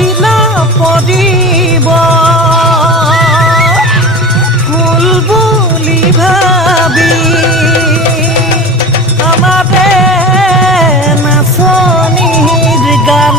দেখিলা পদিব ফুল বুলি ভাবি আমারে নাচনির গান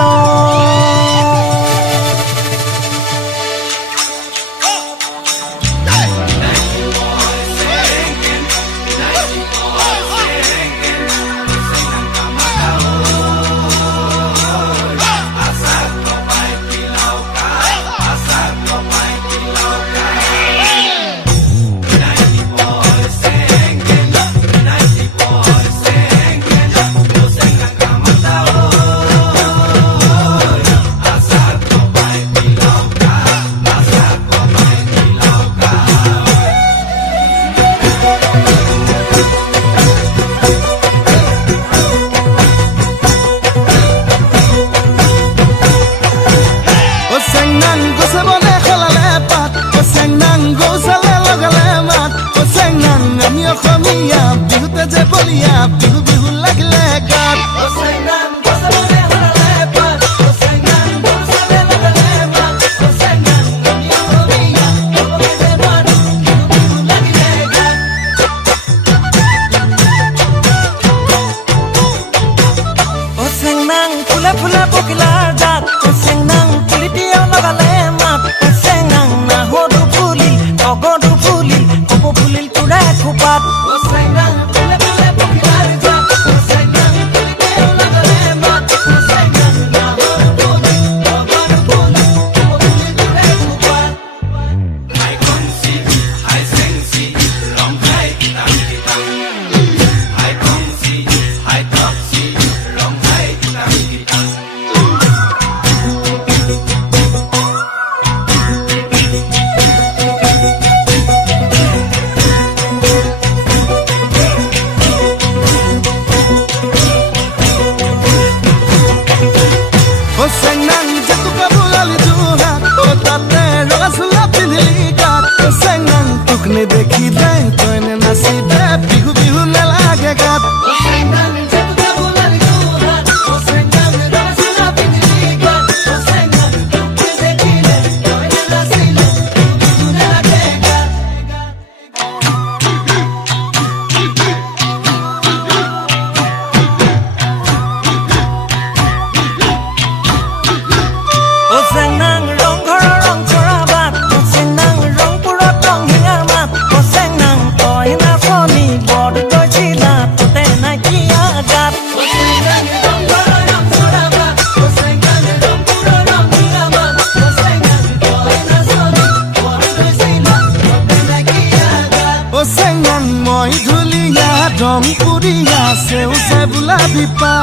অসমীয়া বিহুতে যে বলিয়া বিহু বিহু লাগিলে গাত ফুলে ফুলে পখিলাৰ জাত চেংনাং ফুলি দিয়া লগালে মাত চেংনাং নাহৰু ফুলিল অগৰু ফুলিল কপৌ ফুলিল তোৰা খোপাত দেখি দে তইনে নাচি দে বিহু বিহু নেলাগে গাত মই ধুলিয়া ৰং পুৰিয়া সেউজে বোলা বিপা